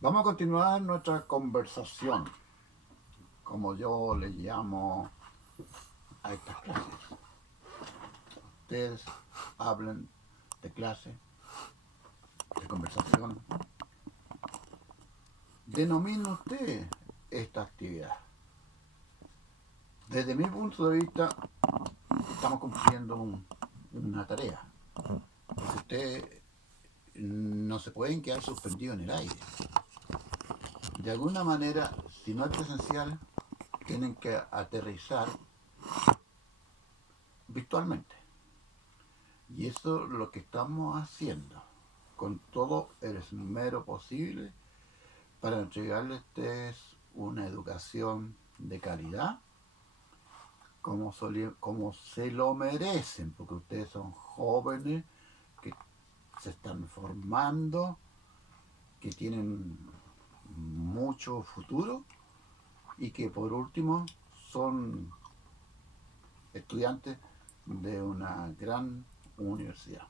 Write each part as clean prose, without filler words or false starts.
Vamos a continuar nuestra conversación, como yo le llamo a estas clases. Ustedes hablen de clase, de conversación. Denomine usted esta actividad. Desde mi punto de vista, estamos cumpliendo una tarea. Porque ustedes no se pueden quedar suspendidos en el aire. De alguna manera, si no es presencial, tienen que aterrizar virtualmente. Y eso es lo que estamos haciendo, con todo el esmero posible para entregarles a ustedes una educación de calidad como se lo merecen, porque ustedes son jóvenes que se están formando, que tienen mucho futuro y que por último son estudiantes de una gran universidad.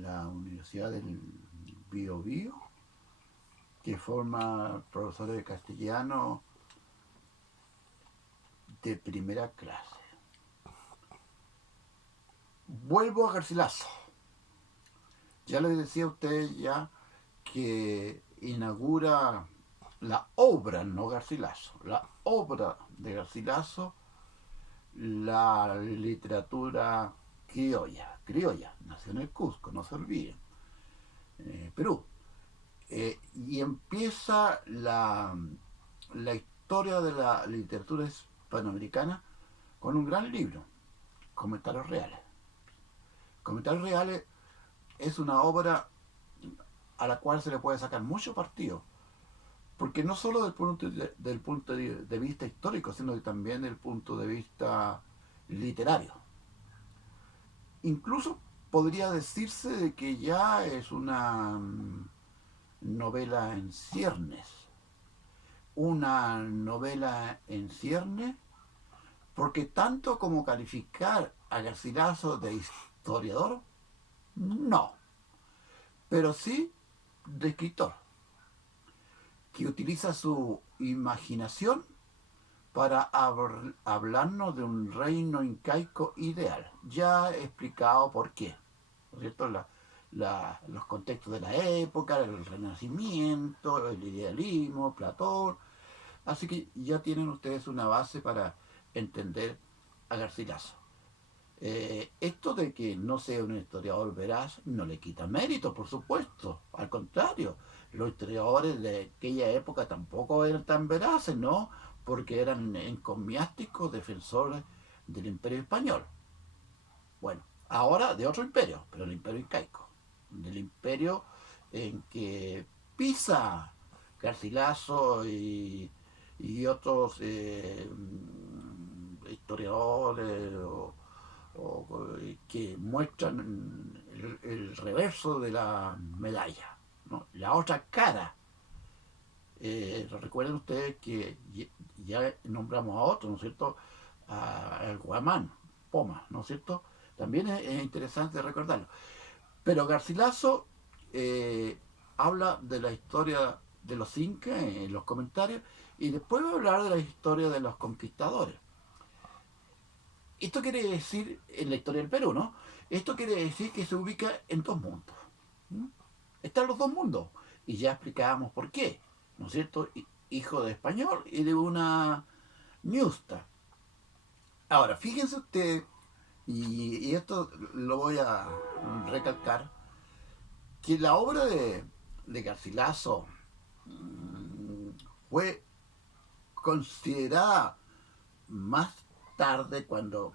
La Universidad del Biobío, que forma profesores de castellano de primera clase. Vuelvo a Garcilaso. Ya les decía a ustedes ya que inaugura la obra, no Garcilaso, la obra de Garcilaso, la literatura criolla, nació en el Cusco, no se olviden, Perú. Y empieza la historia de la literatura hispanoamericana con un gran libro, Comentarios Reales. Comentarios Reales es una obra a la cual se le puede sacar mucho partido, porque no solo del punto de vista histórico, sino que también del punto de vista literario. Incluso podría decirse de que ya es una novela en ciernes. Una novela en ciernes, porque tanto como calificar a Garcilaso de historiador, no, pero sí de escritor, que utiliza su imaginación para hablarnos de un reino incaico ideal. Ya he explicado por qué, ¿no es cierto? Los contextos de la época, el renacimiento, el idealismo, Platón. Así que ya tienen ustedes una base para entender a Garcilaso. Esto de que no sea un historiador veraz no le quita mérito, por supuesto. Al contrario, los historiadores de aquella época tampoco eran tan veraces, ¿no? Porque eran encomiásticos defensores del imperio español. Bueno, ahora de otro imperio, pero el imperio incaico. Del imperio en que Pisa, Garcilaso y otros historiadores que muestran el reverso de la medalla, ¿no? La otra cara. Recuerden ustedes que ya nombramos a otro, ¿no es cierto? Al Guamán, Poma, ¿no es cierto? También es interesante recordarlo. Pero Garcilaso eh, habla de la historia de los incas en los comentarios y después va a hablar de la historia de los conquistadores. Esto quiere decir, en la historia del Perú, ¿no? Esto quiere decir que se ubica en dos mundos. ¿No? Están los dos mundos. Y ya explicábamos por qué, ¿no es cierto? Hijo de español y de una ñusta. Ahora, fíjense usted, y esto lo voy a recalcar, que la obra de Garcilaso fue considerada más tarde cuando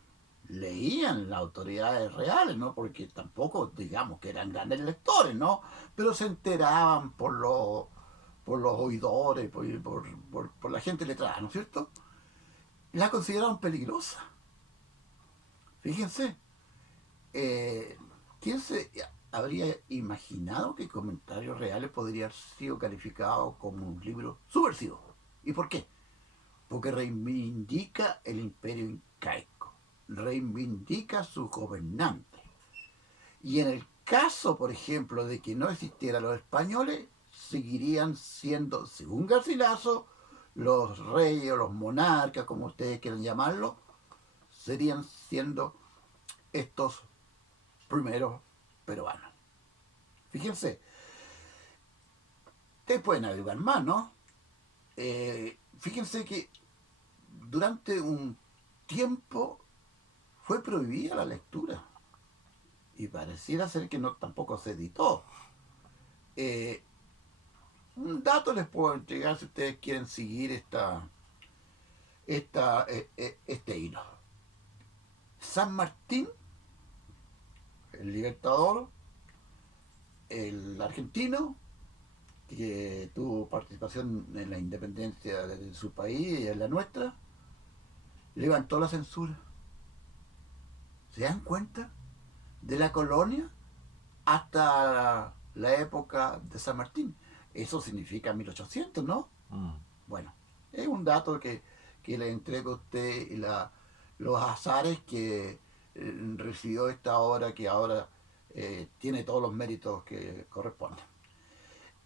leían las autoridades reales, ¿no? Porque tampoco, digamos, que eran grandes lectores, ¿no? Pero se enteraban por los oidores, por la gente letrada, ¿no es cierto? La consideraban peligrosa. Fíjense, eh, ¿quién se habría imaginado que Comentarios Reales podría haber sido calificado como un libro subversivo? ¿Y por qué? Porque reivindica el imperio incaico, reivindica sus gobernantes. Y en el caso, por ejemplo, de que no existieran los españoles, seguirían siendo, según Garcilaso, los reyes o los monarcas, como ustedes quieran llamarlo, serían siendo estos primeros peruanos. Fíjense, ustedes pueden averiguar más, ¿no? Fíjense que durante un tiempo fue prohibida la lectura y pareciera ser que no tampoco se editó. Eh, un dato les puedo entregar si ustedes quieren seguir este hilo. San Martín, el libertador, el argentino, que tuvo participación en la independencia de su país y en la nuestra, levantó la censura. ¿Se dan cuenta? De la colonia hasta la época de San Martín. Eso significa 1800, ¿no? Mm. Bueno, es un dato que le entrego a usted y los azares que recibió esta obra que ahora tiene todos los méritos que corresponden.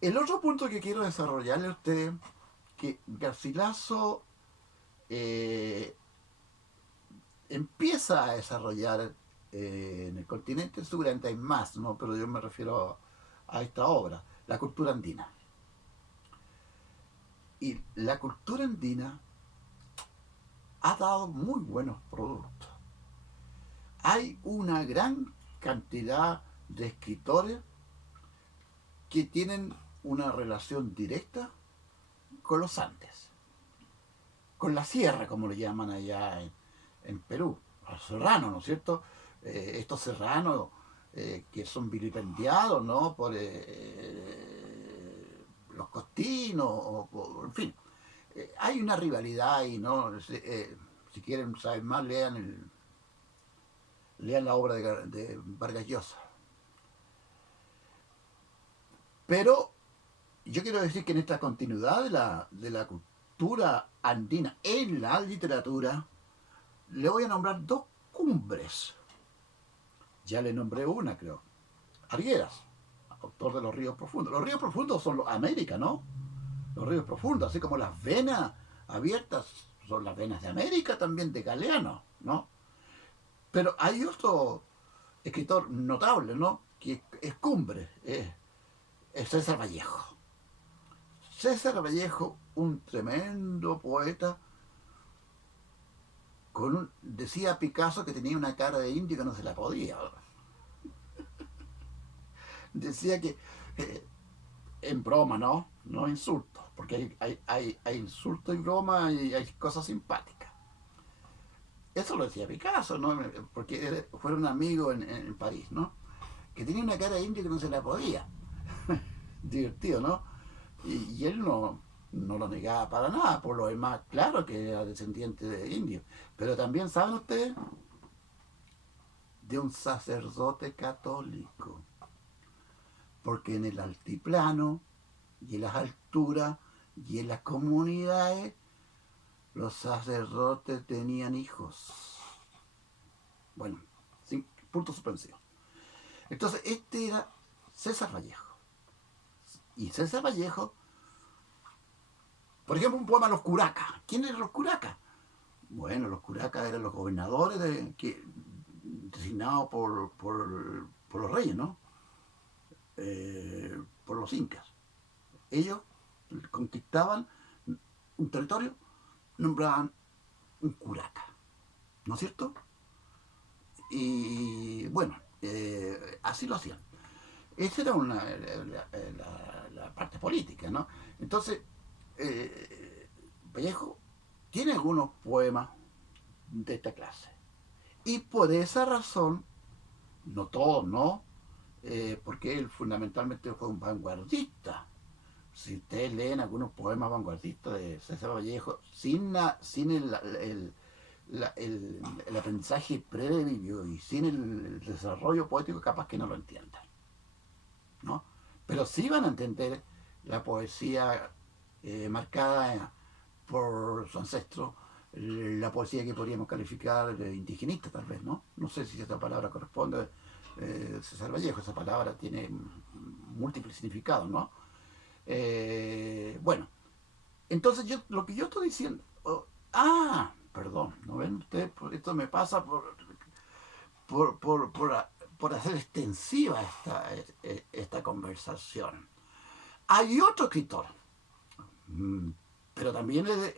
El otro punto que quiero desarrollarle a usted, que Garcilaso empieza a desarrollar en el continente, seguramente hay más, ¿no? Pero yo me refiero a esta obra, la cultura andina. Y la cultura andina ha dado muy buenos productos. Hay una gran cantidad de escritores que tienen una relación directa con los Andes, con la sierra, como le llaman allá en Perú, los serranos, ¿no es cierto? Estos serranos que son vilipendiados, ¿no? Por los costinos, en fin. Hay una rivalidad ahí, ¿no? Si quieren saber más, lean la obra de Vargas Llosa. Pero yo quiero decir que en esta continuidad de la cultura andina en la literatura, le voy a nombrar dos cumbres. Ya le nombré una, creo. Argueras, autor de Los Ríos Profundos. Los ríos profundos son los América, ¿no? Los ríos profundos, así como las venas abiertas son las venas de América también, de Galeano, ¿no? Pero hay otro escritor notable, ¿no? Que es cumbre, es César Vallejo. César Vallejo, un tremendo poeta, decía Picasso que tenía una cara de indio que no se la podía. Decía que, en broma, ¿no? No insultos, porque hay insultos y broma y hay cosas simpáticas. Eso lo decía Picasso, ¿no? Porque fueron amigos en París, ¿no? Que tenía una cara de indio que no se la podía. Divertido, ¿no? Y él no lo negaba para nada, por lo demás, claro que era descendiente de indios. Pero también, ¿saben ustedes? De un sacerdote católico. Porque en el altiplano y en las alturas y en las comunidades los sacerdotes tenían hijos. Bueno, sin punto suspensivo. Entonces, este era César Vallejo. Y César Vallejo, por ejemplo, un poema Los Curacas. ¿Quién eran los Curacas? Bueno, los Curacas eran los gobernadores designados por los reyes, ¿no? Por los incas. Ellos conquistaban un territorio, nombraban un curaca, ¿no es cierto? Y bueno, así lo hacían. Esa era la parte política, ¿no? Entonces, Vallejo tiene algunos poemas de esta clase. Y por esa razón, no todos, ¿no? Porque él fundamentalmente fue un vanguardista. Si ustedes leen algunos poemas vanguardistas de César Vallejo, sin el aprendizaje previo y sin el desarrollo poético, capaz que no lo entiendan, ¿no? Pero sí van a entender la poesía marcada por su ancestro, la poesía que podríamos calificar de indigenista, tal vez, ¿no? No sé si esta palabra corresponde. César Vallejo, esa palabra tiene múltiples significados, ¿no? Bueno, entonces lo que yo estoy diciendo... perdón, ¿no ven ustedes? Esto me pasa por, por, por, por hacer extensiva esta conversación. Hay otro escritor, mm, pero también es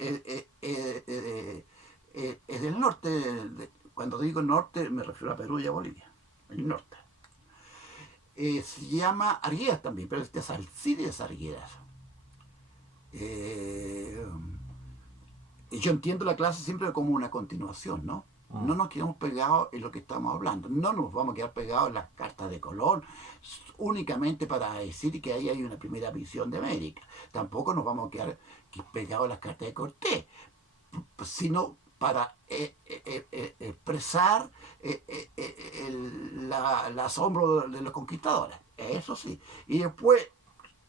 del norte. Cuando digo norte me refiero a Perú y a Bolivia, el norte. Se llama Arguedas también, pero este es Alcides Arguedas. Y yo entiendo la clase siempre como una continuación, ¿no? No nos quedamos pegados en lo que estamos hablando. No nos vamos a quedar pegados en las cartas de Colón únicamente para decir que ahí hay una primera visión de América. Tampoco nos vamos a quedar pegados en las cartas de Cortés, sino para expresar el asombro de los conquistadores. Eso sí. Y después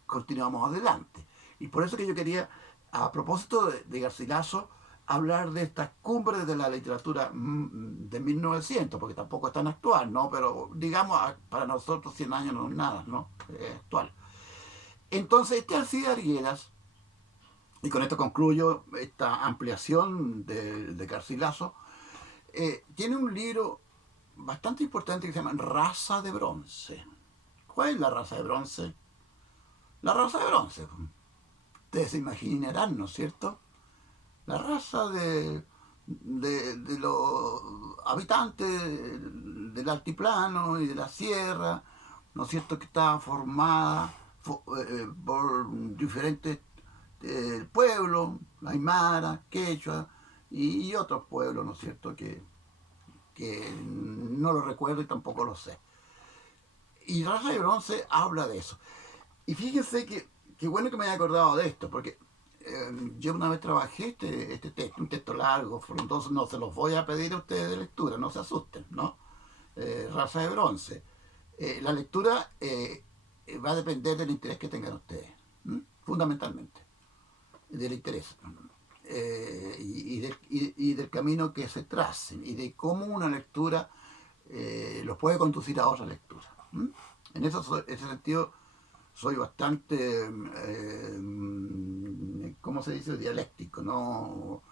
continuamos adelante. Y por eso que yo quería, a propósito de Garcilaso, hablar de estas cumbres de la literatura de 1900, porque tampoco es tan actual, ¿no? Pero digamos, para nosotros 100 años no es nada, ¿no? Es actual. Entonces, este Alcides Arguedas, y con esto concluyo esta ampliación de Garcilaso, tiene un libro bastante importante que se llama Raza de Bronce. ¿Cuál es la raza de bronce? La raza de bronce. Ustedes se imaginarán, ¿no es cierto? La raza de los habitantes del altiplano y de la sierra, ¿no es cierto?, que está formada por diferentes pueblos, aymara, quechua y otros pueblos, ¿no es cierto?, que no lo recuerdo y tampoco lo sé. Y Raza de Bronce habla de eso. Y fíjense que bueno que me haya acordado de esto, porque yo una vez trabajé este texto, un texto largo, entonces no se los voy a pedir a ustedes de lectura, no se asusten, ¿no? Raza de Bronce. La lectura va a depender del interés que tengan ustedes, fundamentalmente, del interés. Y del camino que se tracen, y de cómo una lectura los puede conducir a otra lectura. En ese sentido soy bastante, ¿cómo se dice?, dialéctico, ¿no?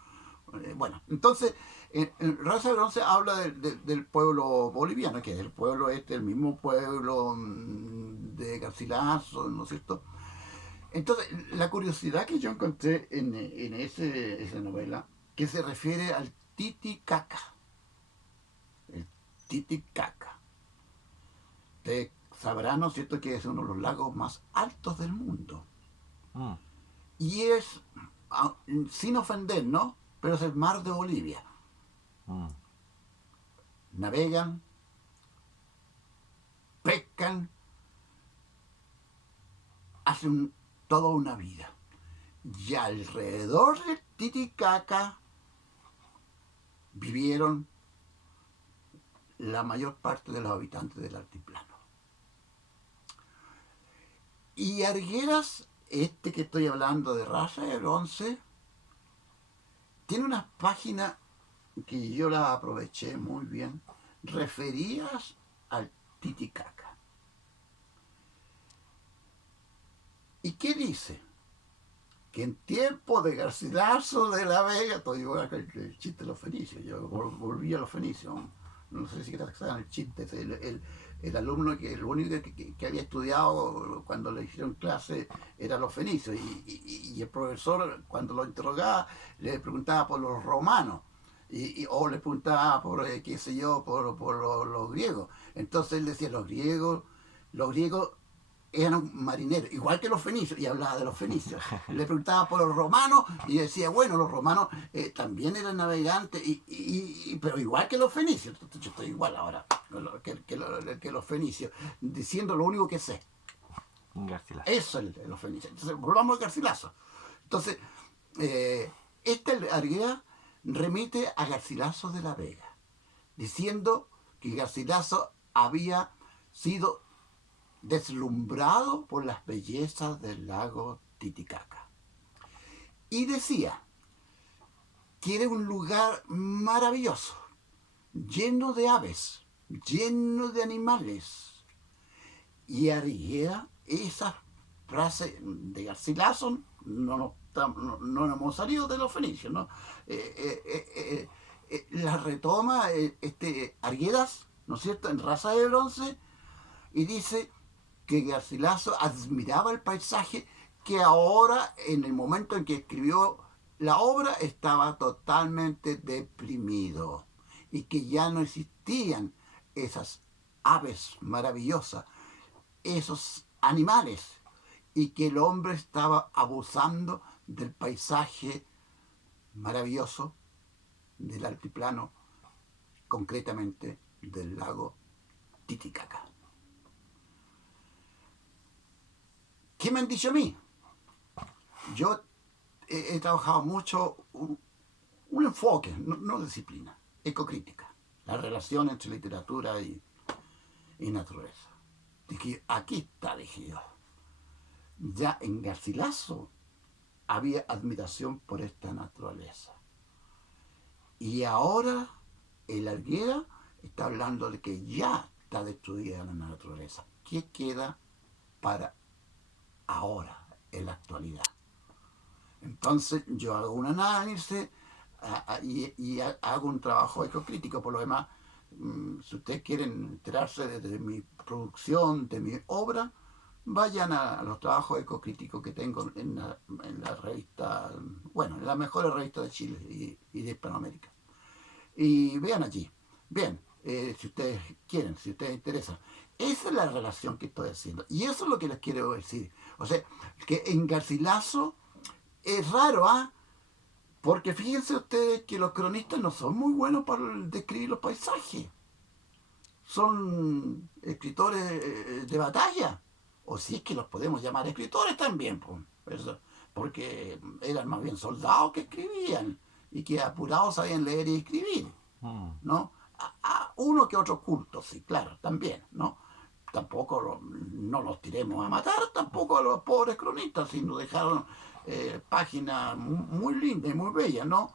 Bueno, entonces, en Raza de Bronce habla del pueblo boliviano, que es el pueblo el mismo pueblo de Garcilaso, ¿no es cierto? Entonces, la curiosidad que yo encontré en esa novela, que se refiere al Titicaca. El Titicaca. Ustedes sabrán, ¿no es cierto?, que es uno de los lagos más altos del mundo. Y es, sin ofender, ¿no?, pero es el mar de Bolivia. Navegan, pescan, hacen toda una vida. Y alrededor de Titicaca vivieron la mayor parte de los habitantes del altiplano. Y Arguedas, que estoy hablando de Raza de Bronce, tiene unas páginas que yo las aproveché muy bien, referidas al Titicaca. ¿Y qué dice? Que en tiempo de Garcilaso de la Vega, estoy igual que el chiste de los fenicios, yo volví a los fenicios, no sé si saben el chiste, el alumno que el único que había estudiado cuando le hicieron clase era los fenicios, y el profesor cuando lo interrogaba le preguntaba por los romanos, o le preguntaba por, qué sé yo, por los griegos. Entonces él decía, los griegos eran marineros, igual que los fenicios, y hablaba de los fenicios. Le preguntaba por los romanos y decía, bueno, los romanos también eran navegantes, pero igual que los fenicios. Entonces, yo estoy igual ahora que los fenicios, diciendo lo único que sé. Garcilaso. Eso es los fenicios. Entonces, volvamos a Garcilaso. Entonces, Arguedas remite a Garcilaso de la Vega, diciendo que Garcilaso había sido deslumbrado por las bellezas del lago Titicaca. Y decía que era un lugar maravilloso, lleno de aves, lleno de animales. Y Arguedas, esas frase de Garcilaso, no nos hemos salido de los fenicios, ¿no? La retoma Arguedas, ¿no es cierto?, en Raza de Bronce, y dice que Garcilaso admiraba el paisaje, que ahora, en el momento en que escribió la obra, estaba totalmente deprimido y que ya no existían esas aves maravillosas, esos animales, y que el hombre estaba abusando del paisaje maravilloso del altiplano, concretamente del lago Titicaca. ¿Qué me han dicho a mí? Yo he trabajado mucho un enfoque, no disciplina, ecocrítica, la relación entre literatura y naturaleza. Dije, aquí está, dije yo. Ya en Garcilaso había admiración por esta naturaleza. Y ahora el Argueda está hablando de que ya está destruida la naturaleza. ¿Qué queda para ahora, en la actualidad? Entonces yo hago un análisis y hago un trabajo ecocrítico. Por lo demás, si ustedes quieren enterarse de mi producción, de mi obra, vayan a los trabajos ecocríticos que tengo en la revista, bueno, en las mejores revistas de Chile y de Hispanoamérica. Y vean allí. Bien, si ustedes quieren, si ustedes interesan. Esa es la relación que estoy haciendo. Y eso es lo que les quiero decir. O sea, que en Garcilaso es raro, ¿ah? Porque fíjense ustedes que los cronistas no son muy buenos para describir los paisajes. Son escritores de batalla. O si es que los podemos llamar escritores también, pues, porque eran más bien soldados que escribían y que apurados sabían leer y escribir, ¿no? A uno que otro culto, sí, claro, también, ¿no? Tampoco no los tiremos a matar, tampoco a los pobres cronistas, si nos dejaron páginas muy lindas y muy bellas, ¿no?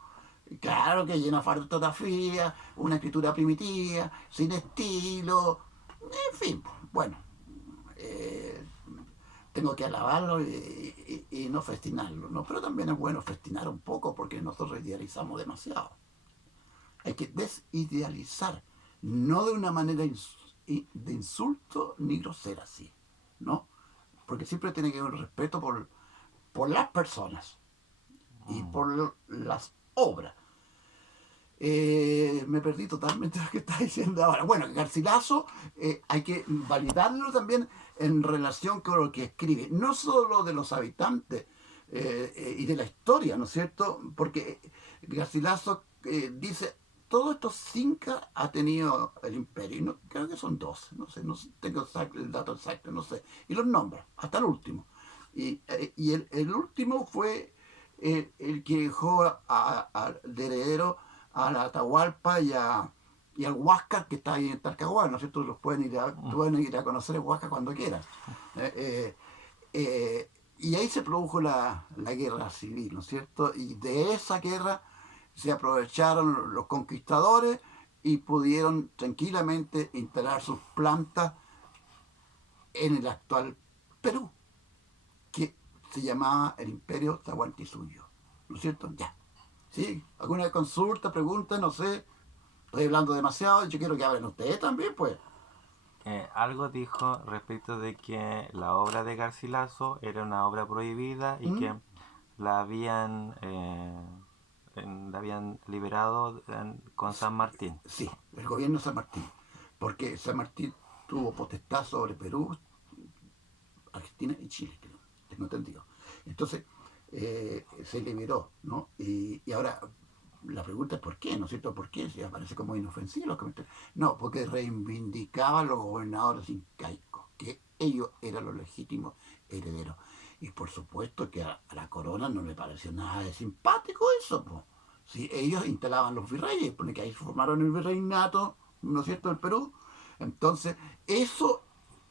Claro que llena de ortografía, una escritura primitiva, sin estilo, en fin, bueno, tengo que alabarlo y no festinarlo, ¿no? Pero también es bueno festinar un poco porque nosotros idealizamos demasiado. Hay que desidealizar, no de una manera de insulto ni grosera, sí, ¿no? Porque siempre tiene que haber un respeto por las personas y por las obras. Me perdí totalmente lo que está diciendo ahora. Bueno, Garcilaso hay que validarlo también en relación con lo que escribe, no solo de los habitantes y de la historia, ¿no es cierto? Porque Garcilaso dice, todos estos incas ha tenido el imperio, y no, creo que son 12, no sé, tengo el dato exacto, no sé, y los nombra, hasta el último. Y el último fue el que dejó de heredero a la Atahualpa y al Huáscar, que está ahí en Talcahuano, ¿no es cierto? Pueden ir a conocer el Huáscar cuando quieran. Y ahí se produjo la guerra civil, ¿no es cierto? Y de esa guerra se aprovecharon los conquistadores y pudieron tranquilamente instalar sus plantas en el actual Perú, que se llamaba el Imperio Tahuantinsuyo, ¿no es cierto? Ya. ¿Sí? ¿Alguna consulta, pregunta? No sé. Estoy hablando demasiado. Yo quiero que hablen ustedes también, pues. Algo dijo respecto de que la obra de Garcilaso era una obra prohibida y que la habían, la habían liberado con San Martín. Sí, el gobierno de San Martín. Porque San Martín tuvo potestad sobre Perú, Argentina y Chile, creo. Tengo entendido. Entonces, se liberó, ¿no? Y ahora la pregunta es ¿por qué? ¿No es cierto? ¿Por qué? Si aparece como inofensivo los comentarios. No, porque reivindicaban los gobernadores incaicos, que ellos eran los legítimos herederos. Y por supuesto que a la corona no le pareció nada de simpático eso, pues. Si ellos instalaban los virreyes, porque ahí formaron el virreinato, ¿no es cierto?, del Perú. Entonces, eso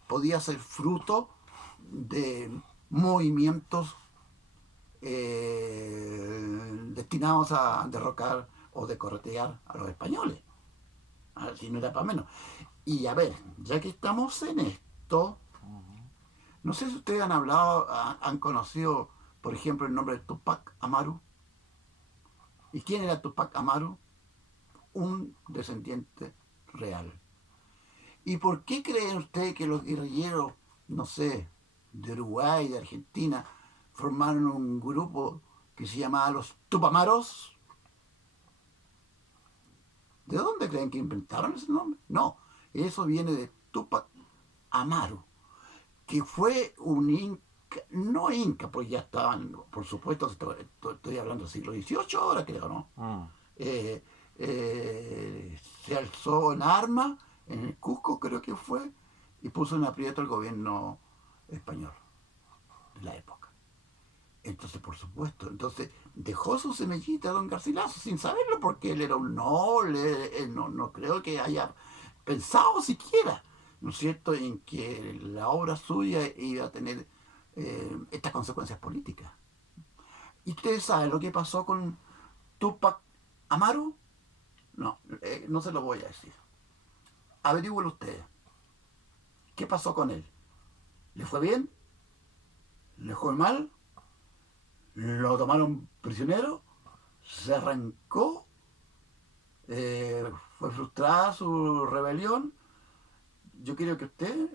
podía ser fruto de movimientos destinados a derrocar o decorretear a los españoles. Así no era para menos. Y a ver, ya que estamos en esto, No sé si ustedes han hablado, han conocido, por ejemplo, el nombre de Tupac Amaru. ¿Y quién era Tupac Amaru? Un descendiente real. ¿Y por qué creen ustedes que los guerrilleros, no sé, de Uruguay, de Argentina, formaron un grupo que se llamaba los Tupamaros? ¿De dónde creen que inventaron ese nombre? No, eso viene de Tupac Amaru, que fue un inca, no inca, pues ya estaban, por supuesto, estoy hablando del siglo XVIII ahora creo, ¿no? Mm, Eh, Se alzó en armas en el Cusco, creo que fue, y puso en aprieto el gobierno español de la época. Entonces, por supuesto, entonces dejó su semillita a don Garcilaso sin saberlo porque él era un noble, él no creo que haya pensado siquiera, ¿no es cierto?, en que la obra suya iba a tener estas consecuencias políticas. ¿Y ustedes saben lo que pasó con Tupac Amaru? No, no se lo voy a decir. Averígüelo ustedes. ¿Qué pasó con él? ¿Le fue bien? ¿Le fue mal? ¿Lo tomaron prisionero? ¿Se arrancó? ¿Fue frustrada su rebelión? Yo creo que usted,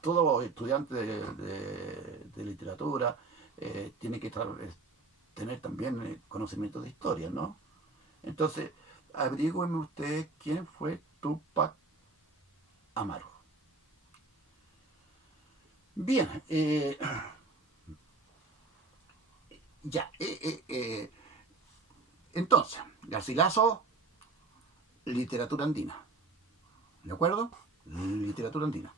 todo estudiante de literatura, tiene que tener también conocimiento de historia, ¿no? Entonces, averígüenme ustedes quién fue Tupac Amaru. Bien, ya. Entonces, Garcilaso, literatura andina. ¿De acuerdo? Literatura andina.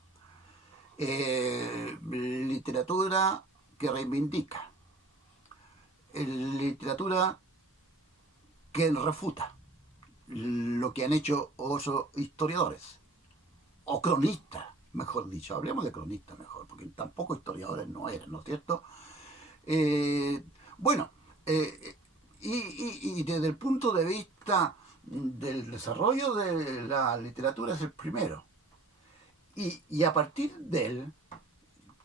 Literatura que reivindica. Literatura que refuta lo que han hecho otros historiadores. O cronistas, mejor dicho. Hablemos de cronistas mejor, porque tampoco historiadores no eran, ¿no es cierto? Eh, bueno, eh, y desde el punto de vista del desarrollo de la literatura es el primero. Y a partir de él,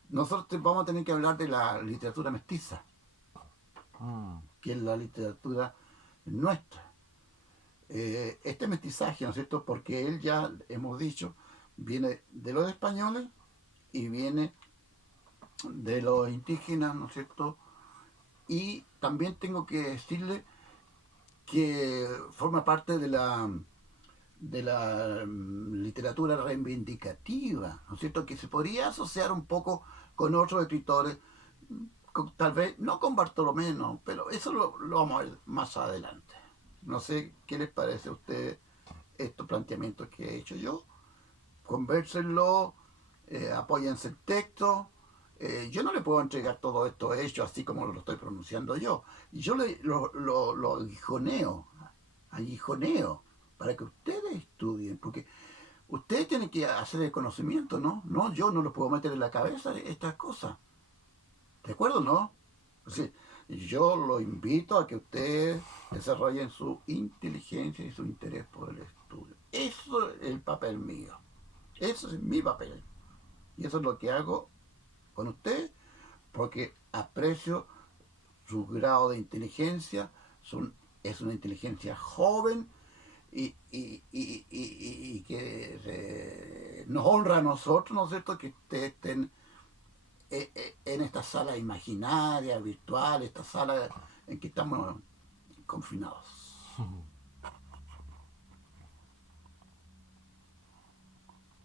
nosotros vamos a tener que hablar de la literatura mestiza, mm, que es la literatura nuestra. Este mestizaje, ¿no es cierto? Porque él ya, hemos dicho, viene de los españoles y viene de los indígenas, ¿no es cierto? Y también tengo que decirle que forma parte de la literatura reivindicativa, ¿no es cierto? Que se podría asociar un poco con otros escritores, tal vez no con Bartolomé, no, pero eso lo vamos a ver más adelante. No sé qué les parece a ustedes estos planteamientos que he hecho yo. Convérsenlo, apóyense el texto. Yo no le puedo entregar todo esto hecho así como lo estoy pronunciando yo. Y yo lo aguijoneo, para que ustedes estudien, porque ustedes tienen que hacer el conocimiento, ¿no? No, yo no lo puedo meter en la cabeza estas cosas. ¿De acuerdo, no? Sí, yo lo invito a que ustedes desarrollen su inteligencia y su interés por el estudio. Eso es el papel mío. Eso es mi papel. Y eso es lo que hago con usted porque aprecio su grado de inteligencia. Es una inteligencia joven y que nos honra a nosotros, ¿no es cierto?, que ustedes estén en esta sala imaginaria, virtual, esta sala en que estamos confinados.